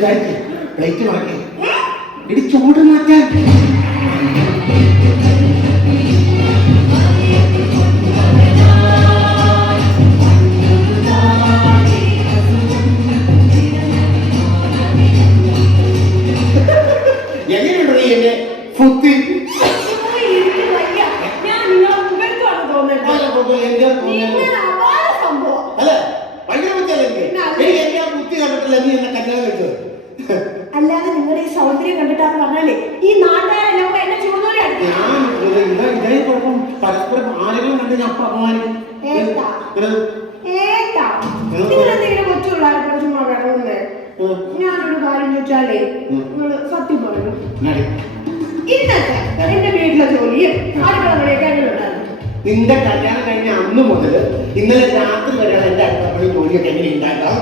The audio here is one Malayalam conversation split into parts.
പ്ലേറ്റ് മാറ്റി ഇടി ചൂട് മാറ്റാൻ. എങ്ങനെയുണ്ടോ നീ എന്നെ ഫുത്തി? അല്ലാതെ നിങ്ങളുടെ ഈ സൗന്ദര്യം കണ്ടിട്ടാന്ന് പറഞ്ഞാലേ ഈ നാട്ടുകാരെല്ലാം എന്നെ ചുമതലയാണ്. പരസ്പരം ആരെങ്കിലും കണ്ട് ഞാൻ അപമാനിക്കും. നിങ്ങളെന്തെങ്കിലും കൊച്ചുപിള്ളാരെ ചുമ്മാ കിടന്നേ. ഞാനൊരു കാര്യം ചോദിച്ചാലേ നിങ്ങള് സത്യം പറയണം. ഇന്നത്തെ എന്റെ വീട്ടിലെ ജോലിയും അടുക്കള പണിയൊക്കെ എങ്ങനെയുണ്ടായിരുന്നു? നിന്റെ കല്യാണം കഴിഞ്ഞ അന്ന് മുതൽ ഇന്നലെ രാത്രി വരെയാണ് എന്റെ അടുക്കള ജോലിയൊക്കെ എങ്ങനെ ഉണ്ടാക്കാം.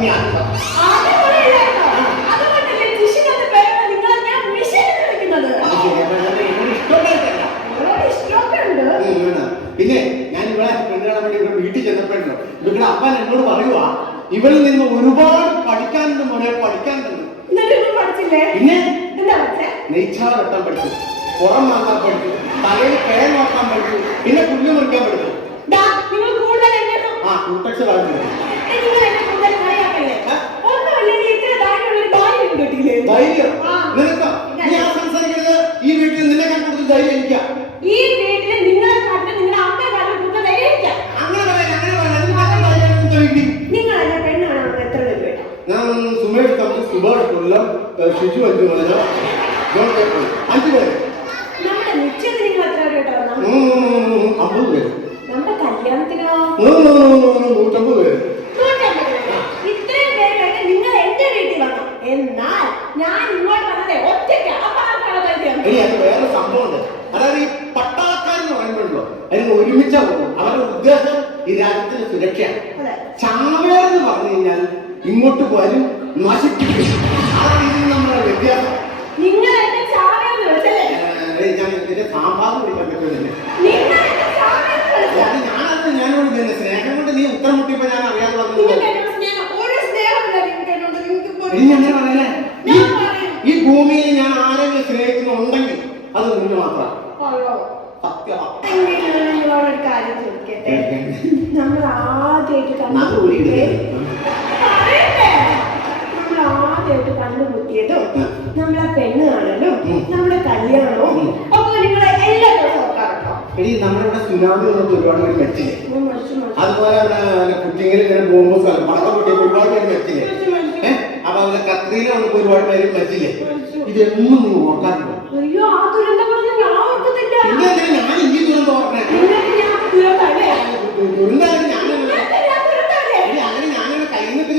പിന്നെ ഞാൻ ഇവിടെ പെണ്ണുകളെ വേണ്ടി ഇവിടെ വീട്ടിൽ ചെന്നപ്പോഴല്ലോ ഇവിടെ അപ്പൻ എന്നോട് പറയുവാ ഇവളിൽ നിന്ന് ഒരുപാട് പഠിക്കാനുണ്ട് മോനെ, പഠിക്കാനുണ്ട്. പിന്നെ നെയ്ച്ചാർ വെട്ടാൻ പഠിച്ചു, പുറം മാറ്റാൻ പഠിച്ചു, തലയിൽ പേൻ നോക്കാൻ പഠിച്ചു, പിന്നെ പുല്ല് മുറിക്കാൻ പഠിച്ചു. ആ കൂട്ടക്ഷ പറഞ്ഞു ധൈര്യം നിനക്കോ? നീ ആ സംസാരിക്കരുത്. ഈ വീട്ടിൽ നിന്നെ ഞാൻ കൂടുതൽ ധൈര്യം എനിക്കാ. ഈ വീട്ടില് നിങ്ങളെ കാട്ടിൽ നിങ്ങളുടെ അമ്മയെക്കാളും കൂടുതൽ ധൈര്യം. അങ്ങനെ പറയാൻ നിങ്ങൾ എന്നെ പെണ്ണാണോ? എത്ര പേര് കേട്ടോ? ഞാൻ സുമേഷ് തമ്മിൽ സുഭാഷ് കൊല്ലം ഷിജു 5 മലന 5 പേര്. നമ്മുടെ നിശ്ചയത്തിന് നിങ്ങൾ എത്ര പേര് കേട്ടോ? 50 പേര്. നമ്മുടെ കല്യാണത്തിനോ 150 പേര്. ഇത്രയും പേരായിട്ട് നിങ്ങൾ എന്റെ വീട്ടിൽ വന്നു. എന്നാൽ ഞാൻ ഇങ്ങോട്ട് വന്നതേ ഒറ്റയ്ക്ക്. അത് വേറെ സംഭവമുണ്ട്. അതായത് ഈ പട്ടാക്കാരെന്ന് പറയുമ്പോഴല്ലോ അതിന് ഒരുമിച്ചാ പോകും. അവരുടെ ഉദ്ദേശം ഈ രാജ്യത്തിന്റെ സുരക്ഷയാണ്. ചാവേറെന്ന് പറഞ്ഞു കഴിഞ്ഞാൽ ഇങ്ങോട്ട് വരും, നശിപ്പിക്കും. അതാണ് ഇതിന് നമ്മുടെ വ്യത്യാസം. നിങ്ങൾ എന്നെ ചാവേറെന്ന് വിളിച്ചല്ലേ? ഞാൻ ഇതിന്റെ സാമ്പാറ് വിളിക്കാൻ പറ്റുന്നില്ല. ഞാനോട് തന്നെ സ്നേഹം കൊണ്ട് നീ ഉത്തരം മുട്ടിയപ്പോ ഞാൻ അറിയാതെ പറഞ്ഞു. അങ്ങനെ പറയല്ലേ? ഈ ഭൂമിയിൽ ഞാൻ ആരെങ്കിലും സ്നേഹിക്കുന്നുണ്ടെങ്കിൽ അത് നിന്നെ മാത്രമാണ്. നിങ്ങളോടൊരു കാര്യം ചോദിക്കട്ടെ. നമ്മൾ ആദ്യമായിട്ട് കണ്ടുമുട്ടിയതും നമ്മളെ പെണ്ണ് കാണലും നമ്മുടെ കല്യാണവും ഒക്കെ നിങ്ങളെ എല്ലാ ദിവസവും ഓർക്കാറുണ്ടോ? നമ്മളിവിടെ സുനാമി വന്നിട്ട് ഒരുപാട് പേര് മരിച്ചില്ലേ? അതുപോലെ കുട്ടിങ്ങളിൽ ഇങ്ങനെ ബോംബ് പടക്കം പൊട്ടിയപ്പോൾ ഒരുപാട് പേര് മരിച്ചില്ലേ? അപ്പൊ അവരെ കത്രിയിൽ വന്നപ്പോ ഒരുപാട് പേര് മരിച്ചില്ലേ? ഇതൊന്നും നീ ഓർക്കാറുണ്ടോ? അയ്യോ, ആ ദുരന്തങ്ങളൊന്നും ഞാൻ ഓർക്കുന്നില്ല. ഞാൻ ഈ ദുരന്തം ഓർക്കണേ. ദുരന്തം അങ്ങനെ ഞാനങ്ങനെ കഴിഞ്ഞിട്ട്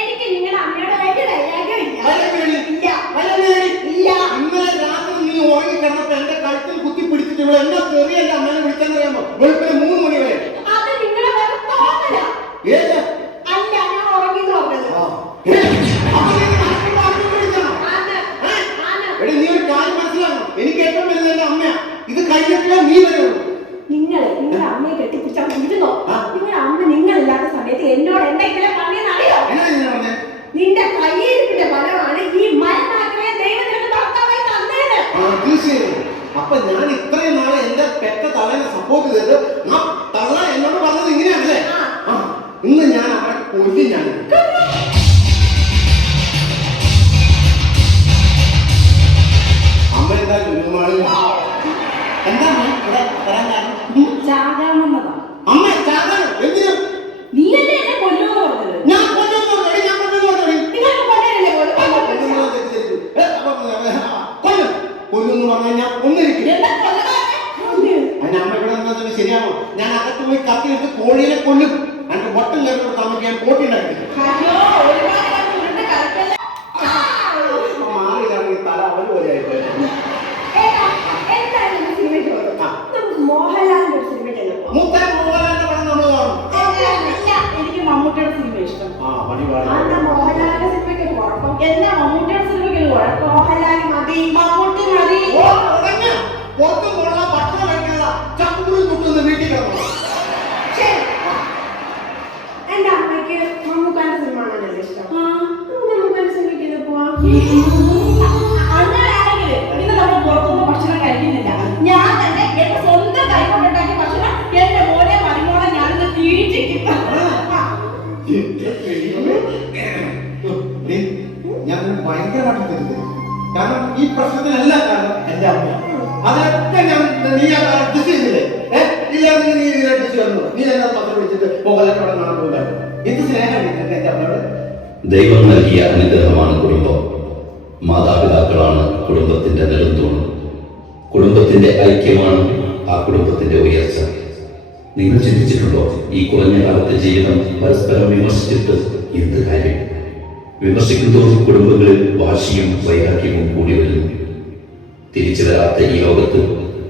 എനിക്ക് നിങ്ങളുടെ അമ്മയോട് ഭയങ്കര ഇന്നലെ രാത്രി നീ ഉറങ്ങിക്കിടന്നപ്പോ എന്റെ കഴുത്തിൽ കുത്തി പിടിച്ചിട്ട് ഇവിടെ എന്താ ചെറിയ എന്റെ അമ്മനെ വിളിക്കാൻ അറിയാമോ? വെളുപ്പിന് 3 മണി വരെ. അത് നിങ്ങളെ ഏത് അല്ല, ഞാൻ ഉറങ്ങിന്ന് പറഞ്ഞത്. നീ ഒരു കാര്യം മനസ്സിലാക്കണം. എനിക്ക് ഏറ്റവും വലുത് എന്റെ അമ്മയാ. ഇത് കഴിഞ്ഞിട്ടില്ല നീ വരുള്ളൂ. നിങ്ങളുടെ അമ്മയെ കെട്ടിപ്പിടിച്ചാൽ ഇരുന്നോ? നിങ്ങളുടെ അമ്മ നിങ്ങളില്ലാത്ത സമയത്ത് എന്നോട് എന്തെങ്കിലും പറഞ്ഞറിയോ? നിന്റെ കയ്യിരിപ്പിന്റെ ഫലമാണ് ഈ മരമാക്കളെ ദൈവം നിനക്ക് ഭർത്താവായി തന്നേത്. അപ്പൊ ഞാൻ ഇത്രയും നാളെ എന്റെ പെറ്റ തള്ളനെ സപ്പോർട്ട് ചെയ്ത് ആ തള്ള എന്നോട് പറഞ്ഞത് ഇങ്ങനെയാണല്ലേ? ഇന്ന് ഞാൻ അവരെ കൊല്ലി. ഞാൻ അമ്മ എന്താ എന്താണ് ഇവിടെ വരാൻ കാരണം? അമ്മ ചാകാനോ? എന്തിനു? നീയല്ലേ എന്നെ കൊല്ലുമെന്ന് പറഞ്ഞത്? ഞാൻ കൊല്ലുമെന്ന് പറഞ്ഞു. ഞാൻ കൊല്ലുമെന്ന് പറഞ്ഞു. കൊല്ലുമെന്ന് പറഞ്ഞാൽ ഞാൻ ഒന്നിരിക്കും. അതിന് അമ്മ ഇവിടെ നിന്നത് ശരിയാണോ? ഞാൻ അകത്ത് പോയി കത്തി എടുത്ത് കോഴീനെ കൊല്ലും. എന്റെ മൊട്ടം കയറി താമസിക്കാൻ ഞാൻ പോട്ടി ഉണ്ടാക്കി. മാറിയിലാണെങ്കിൽ തല അവര് പോലെയായിട്ട്. മോഹൻലാലിന്റെ സിനിമയ്ക്ക് മോഹൻലാലിന്റെ പടം നമ്മൾ കാണും. എനിക്ക് മമ്മൂട്ടിയുടെ സിനിമ ഇഷ്ടം. മോഹൻലാലിന്റെ സിനിമയ്ക്ക് കുഴപ്പം എന്നാ മമ്മൂട്ടിയുടെ സിനിമയ്ക്ക് കുഴപ്പം? മോഹൻലാൽ മതി, മമ്മൂട്ടി മതി. പുറത്തും കൊള്ള ഭക്ഷണം കഴിക്കാനുള്ള ചക്കുറി കുട്ടുന്ന വീട്ടിൽ കിടന്നു. ഞാൻ ഭയങ്കരമായിട്ട് തിരിച്ചത്. കാരണം ഈ പ്രശ്നത്തിനല്ല കാരണം എന്റെ അമ്മ. അതൊക്കെ ഞാൻ നീ അഡ്ജസ്റ്റ് ചെയ്യുന്നില്ലേ? ഇല്ലാതെ നീ അഡ്ജസ്റ്റ് വന്നു. നീ എന്നെ പത്രം വിളിച്ചിട്ട് മോഹൻലാൽ അവിടെ കാണാൻ പോകില്ല. എന്ത് സ്നേഹമാണ് എന്റെ അമ്മയോട്. ദൈവം നൽകിയ അനുഗ്രഹമാണ് കുടുംബം. മാതാപിതാക്കളാണ് കുടുംബത്തിന്റെ നെടുന്തൂണ്. കുടുംബത്തിന്റെ ഐക്യമാണ് ആ കുടുംബത്തിന്റെ ഉയർച്ച. നിങ്ങൾ ചിന്തിച്ചിട്ടുണ്ടോ, ഈ കുറഞ്ഞ കാലത്തെ ജീവിതം പരസ്പരം വിമർശിച്ചിട്ട് എന്ത് കാര്യം? വിമർശിക്കുന്നതോറും കുടുംബങ്ങളിൽ വാശിയും വൈരാഗ്യവും കൂടി വരുന്നു. തിരിച്ചു വരാത്ത ഈ ലോകത്ത്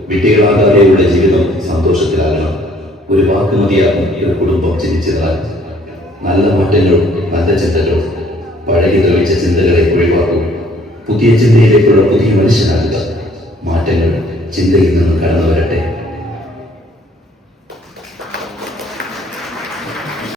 വിട്ടികളാകാതെയുള്ള ജീവിതം സന്തോഷത്തിലാകണം. ഒരു വാക്ക് മതിയാകും ഒരു കുടുംബം ചിന്തിച്ചതാൽ. നല്ല മാറ്റങ്ങളും നല്ല ചിന്തകളും. പഴയ ദ്രവിച്ച ചിന്തകളെ ഒഴിവാക്കും. പുതിയ ചിന്തയിലേക്കുള്ള പുതിയ മനുഷ്യനാകുക. മാറ്റങ്ങൾ ചിന്തയിൽ നിന്ന് കടന്നു വരട്ടെ.